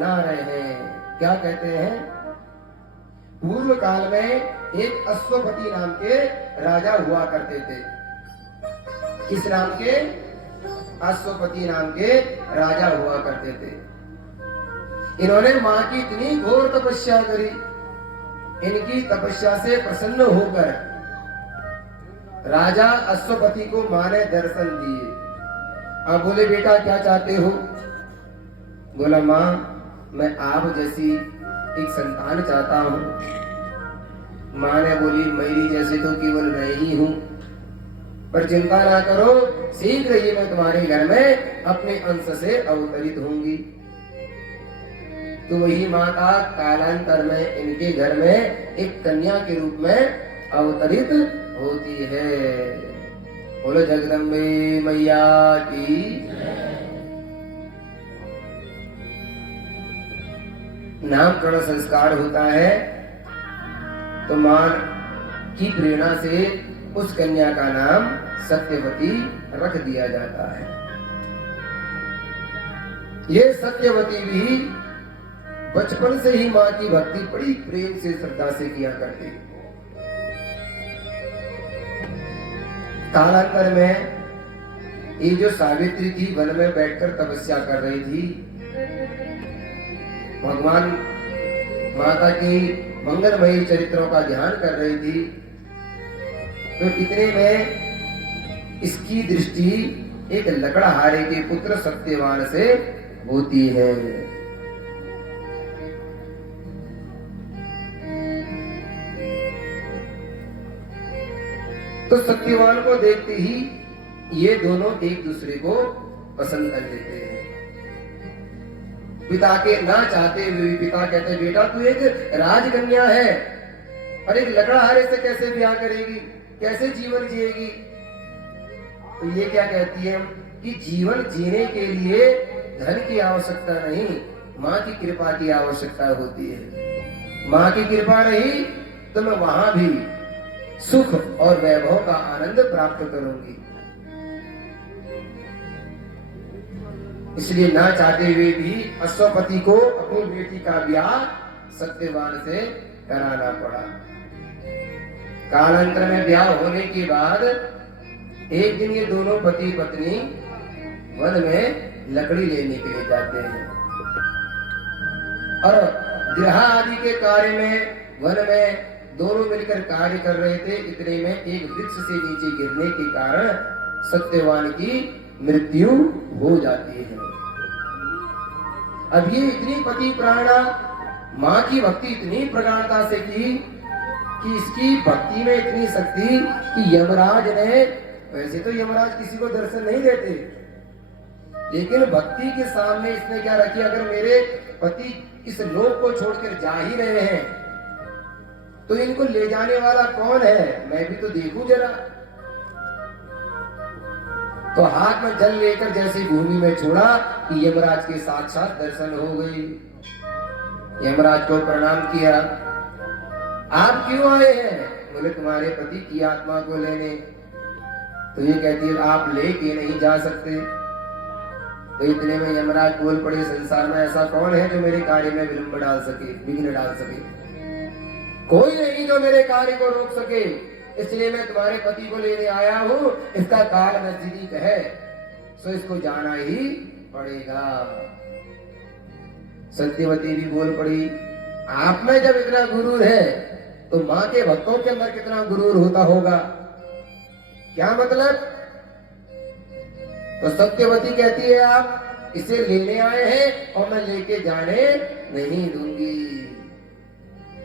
सुना रहे हैं। क्या कहते हैं? पूर्व काल में एक अश्वपति नाम के राजा हुआ करते थे। किस नाम के? अश्वपति नाम के राजा हुआ करते थे। इन्होंने मां की इतनी घोर तपस्या करी, इनकी तपस्या से प्रसन्न होकर राजा अश्वपति को मां ने दर्शन दिए। अब बोले, बेटा क्या चाहते हो? बोला, मां मैं आप जैसी एक संतान चाहता हूं। मां ने बोली, मेरी जैसे तो केवल मैं ही हूं, पर चिंता ना करो, शीघ्र ही मैं तुम्हारे घर में अपने अंश से अवतरित होंगी। तो वही माता कालांतर में इनके घर में एक कन्या के रूप में अवतरित होती है। बोलो जगदम्बे मैया की। नामकरण संस्कार होता है तो मां की प्रेरणा से उस कन्या का नाम सत्यवती रख दिया जाता है। ये सत्यवती भी बचपन से ही मां की भक्ति बड़ी प्रेम से श्रद्धा से किया करती। कालांतर में ये जो सावित्री थी वन में बैठकर तपस्या कर रही थी, भगवान माता की मंगलमयी चरित्रों का ध्यान कर रही थी, तो इतने में इसकी दृष्टि एक लकड़हारे के पुत्र सत्यवान से होती है। तो सत्यवान को देखते ही ये दोनों एक दूसरे को पसंद कर लेते हैं। पिता के ना चाहते हुए पिता कहते, बेटा तू एक राजकन्या है और एक लकड़हारे से कैसे ब्याह करेगी, कैसे जीवन जिएगी? तो ये क्या कहती है कि जीवन जीने के लिए धन की आवश्यकता नहीं, माँ की कृपा की आवश्यकता होती है। माँ की कृपा रही तो मैं वहां भी सुख और वैभव का आनंद प्राप्त करूंगी। इसलिए ना चाहते हुए भी अश्वपति को अपनी बेटी का ब्याह सत्यवान से कराना पड़ा। कालांतर में ब्याह होने के बाद एक दिन ये दोनों पति पत्नी वन में लकड़ी लेने के लिए जाते हैं और गृह आदि के कार्य में वन में दोनों मिलकर कार्य कर रहे थे। इतने में एक वृक्ष से नीचे गिरने के कारण सत्यवान की मृत्यु हो जाती है। अब ये इतनी पति प्राणा मां की भक्ति इतनी प्रगाढ़ता से की कि इसकी भक्ति में इतनी शक्ति कि यमराज ने, वैसे तो यमराज किसी को दर्शन नहीं देते, लेकिन भक्ति के सामने इसने क्या रखी, अगर मेरे पति इस लोक को छोड़कर जा ही रहे हैं तो इनको ले जाने वाला कौन है, मैं भी तो देखूं जरा। तो हाथ में जल लेकर जैसे भूमि में छोड़ा कि यमराज के साक्षात दर्शन हो गई। यमराज को प्रणाम किया, आप क्यों आए हैं? बोले तुम्हारे पति की आत्मा को लेने। तो ये कहती है आप लेके नहीं जा सकते। तो इतने में यमराज बोल पड़े, संसार में ऐसा कौन है जो मेरे कार्य में विलंब डाल सके, विघ्न डाल सके? कोई नहीं जो मेरे कार्य को रोक सके, इसलिए मैं तुम्हारे पति को लेने आया हूं। इसका काल नजदीक है, सो इसको जाना ही पड़ेगा। सत्यवती भी बोल पड़ी, आप में जब इतना गुरूर है तो मां के भक्तों के अंदर कितना गुरूर होता होगा। क्या मतलब? तो सत्यवती कहती है आप इसे लेने आए हैं और मैं लेके जाने नहीं दूंगी।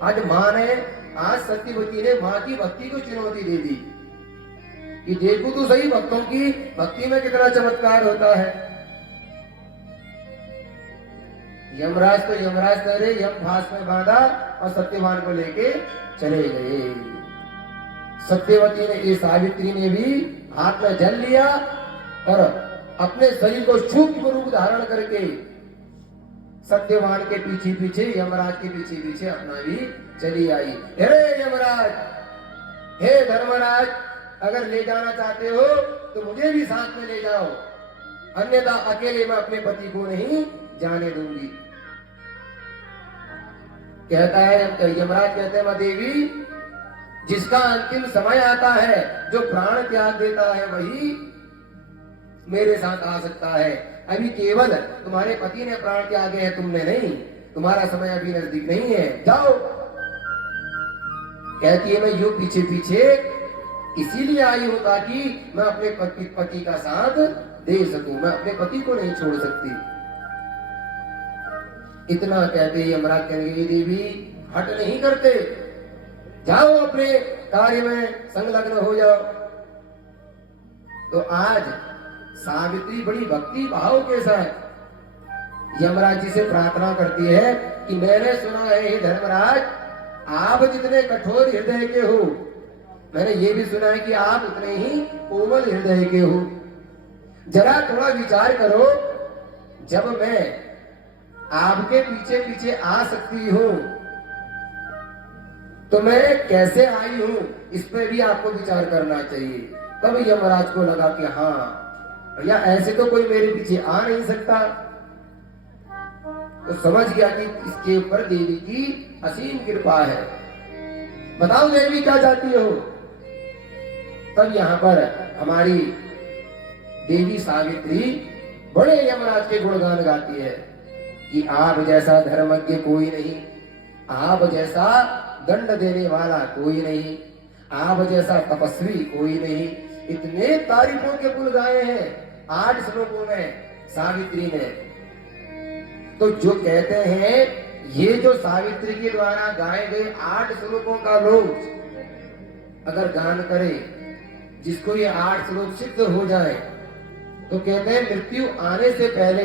आज मां ने, आज सत्यवती ने मां की भक्ति को चुनौती दे दी कि देखो तो सही भक्तों की भक्ति में कितना चमत्कार होता है। यमराज तो यमराज करे, यम फांस में बांधा और सत्यवान को लेके चले गए। सत्यवती ने, ये सावित्री ने भी हाथ में जल लिया और अपने शरीर को सूक्ष्म रूप धारण करके सत्यवान के पीछे पीछे, यमराज के पीछे पीछे अपना भी चली आई। हे यमराज, हे धर्मराज, अगर ले जाना चाहते हो तो मुझे भी साथ में ले जाओ, अन्यथा अकेले मैं अपने पति को नहीं जाने दूंगी। कहता है यमराज कहते हैं मां देवी, जिसका अंतिम समय आता है, जो प्राण त्याग देता है, वही मेरे साथ आ सकता है। अभी केवल तुम्हारे पति ने प्राण त्यागे हैं, तुमने नहीं। तुम्हारा समय अभी नजदीक नहीं है, जाओ। कहती है मैं यूं पीछे पीछे इसीलिए आई हूं ताकि मैं अपने पति का साथ दे सकूं, मैं अपने पति को नहीं छोड़ सकती। इतना कहते ही यमराज कहेंगे देवी हट नहीं करते, जाओ अपने कार्य में संलग्न हो जाओ। तो आज सावित्री बड़ी भक्ति भाव के साथ यमराज जी से प्रार्थना करती है कि मैंने सुना है हे धर्मराज, आप जितने कठोर हृदय के हो, मैंने ये भी सुना है कि आप उतने ही कोमल हृदय के हो। जरा थोड़ा विचार करो, जब मैं आपके पीछे पीछे आ सकती हूं तो मैं कैसे आई हूं, इस पे भी आपको विचार करना चाहिए। तब यमराज को लगा कि हाँ भैया ऐसे तो कोई मेरे पीछे आ नहीं सकता। तो समझ गया कि इसके ऊपर देवी की असीम कृपा है। बताओ देवी क्या चाहती हो। तब यहाँ पर हमारी देवी सावित्री बड़े यमराज के गुणगान गाती है कि आप जैसा धर्मज्ञ कोई नहीं, आप जैसा दंड देने वाला कोई नहीं, आप जैसा तपस्वी कोई नहीं। इतने तारीफों के पुल गाए हैं 8 श्लोकों में सावित्री ने। तो जो कहते हैं ये जो सावित्री के द्वारा गाए गए 8 श्लोकों का लोग अगर गान करे, जिसको ये 8 श्लोक सिद्ध हो जाए, तो कहते हैं मृत्यु आने से पहले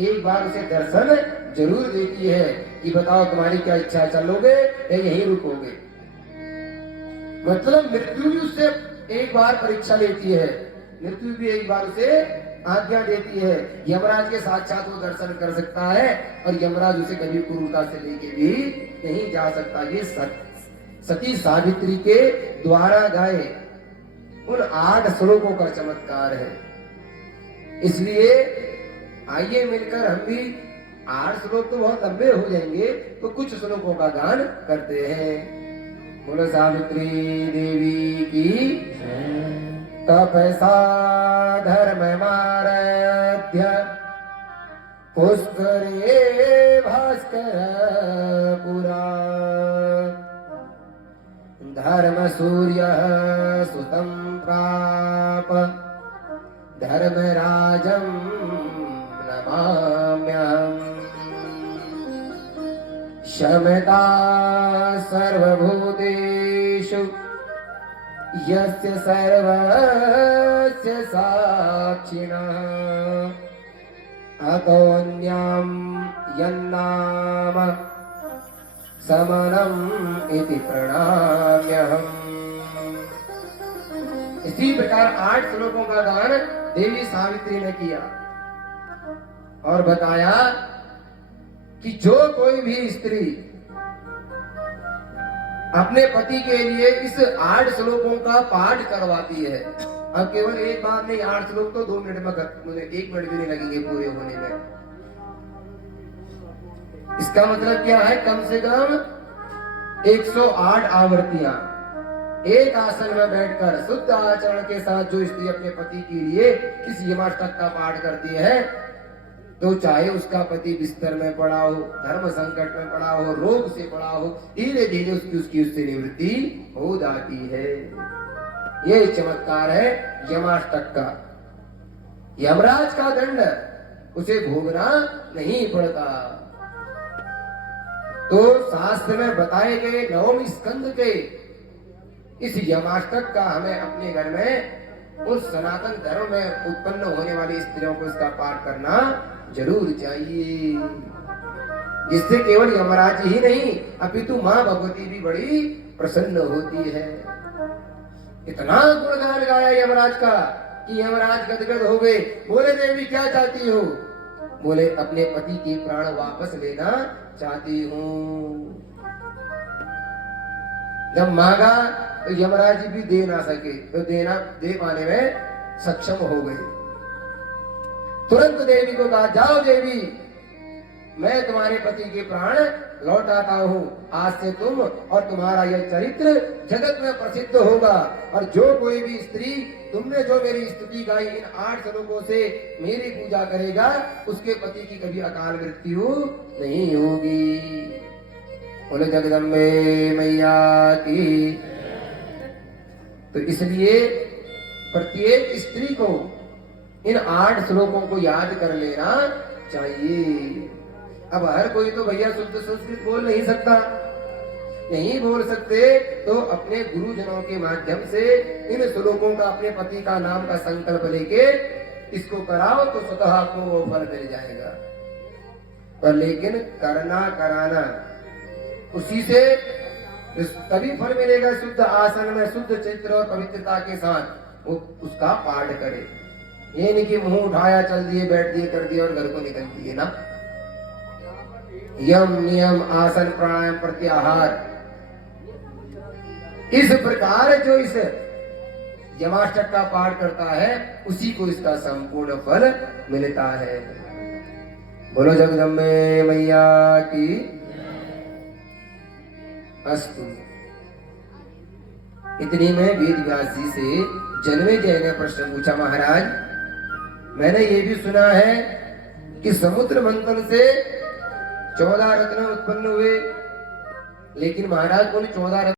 एक बार उसे दर्शन जरूर देती है कि बताओ तुम्हारी क्या इच्छा, चलोगे या यहीं रुकोगे। मतलब मृत्यु भी उससे एक बार परीक्षा लेती है, मृत्यु भी एक बार उसे आज्ञा देती है। यमराज के साक्षात वो दर्शन कर सकता है और यमराज उसे कभी क्रूरता से लेके भी नहीं जा सकता। ये सती सावित्री के द्वारा गाए उन 8 श्लोकों का चमत्कार है। इसलिए आइए मिलकर हम भी 8 श्लोक तो बहुत लंबे हो जाएंगे, तो कुछ श्लोकों का गान करते हैं। बोलो सावित्री देवी की तपसा धर्म मारध्य पुष्करे भास्कर पुरा धर्म सूर्य सुतं प्राप धर्मराजं नमाम्यहम्। शमता सर्वभूतेषु यस्य सर्वस्य साक्षिणः अतोऽन्यं यन्नाम समनम् इति प्रणाम्यहम्। इसी प्रकार 8 श्लोकों का गान देवी सावित्री ने किया और बताया कि जो कोई भी स्त्री अपने पति के लिए इस 8 श्लोकों का पाठ करवाती है, अब केवल एक बार नहीं, 8 श्लोक तो 2 मिनट में, मुझे 1 मिनट भी नहीं लगेंगे पूरे होने में। इसका मतलब क्या है, कम से कम 108 आवृत्तियां एक आसन में बैठकर शुद्ध आचरण के साथ जो स्त्री अपने पति के लिए इस यमाष्टक का पाठ करती है, तो चाहे उसका पति बिस्तर में पड़ा हो, धर्म संकट में पड़ा हो, रोग से पड़ा हो, धीरे धीरे उसकी उससे निवृत्ति हो जाती है। ये चमत्कार है यमाष्टक का। यमराज का दंड उसे भोगना नहीं पड़ता। तो शास्त्र में बताए गए 9वें स्कंद के इस यमाष्टक का हमें अपने घर में उस सनातन धर्म में उत्पन्न होने वाली स्त्रियों को इसका पाठ करना जरूर चाहिए, जिससे केवल यमराज ही नहीं अपितु मां भगवती भी बड़ी प्रसन्न होती है। इतना गुणगान गाया यमराज का कि यमराज गदगद हो गए। बोले देवी क्या चाहती हो। बोले अपने पति के प्राण वापस लेना चाहती हूँ। जब मांगा तो यमराज भी दे ना सके, तो दे पाने में सक्षम हो गए। तुरंत देवी को कहा जाओ देवी, मैं तुम्हारे पति के प्राण लौटाता हूँ। आज से तुम और तुम्हारा यह चरित्र जगत में प्रसिद्ध होगा, और जो कोई भी स्त्री तुमने जो मेरी स्तुति गाई इन 8 श्लोकों से मेरी पूजा करेगा, उसके पति की कभी अकाल मृत्यु नहीं होगी। बोले जगदम्बे मैया की। तो इसलिए प्रत्येक स्त्री को इन 8 श्लोकों को याद कर लेना चाहिए। अब हर कोई तो भैया शुद्ध संस्कृत बोल नहीं सकता, नहीं बोल सकते तो अपने गुरुजनों के माध्यम से इन श्लोकों का अपने पति का नाम का संकल्प लेके इसको कराओ तो स्वतः आपको वो फल मिल जाएगा। पर लेकिन करना कराना उसी से तभी फल मिलेगा, शुद्ध आसन में शुद्ध चित्र और पवित्रता के साथ वो उसका पाठ करे। ये नहीं कि मुंह उठाया चल दिए बैठ दिए कर दिए और घर को निकल दिए ना। यम नियम आसन प्राणायाम प्रत्याहार, इस प्रकार जो इस यमाष्टक का पाठ करता है उसी को इसका संपूर्ण फल मिलता है। बोलो जगदम्बे मैया की। अस्तु। इतनी में वेद व्यास जी से जन्मेजय ने प्रश्न पूछा, महाराज मैंने ये भी सुना है कि समुद्र मंथन से 14 रत्न उत्पन्न हुए, लेकिन महाराज बोले 14 रत्न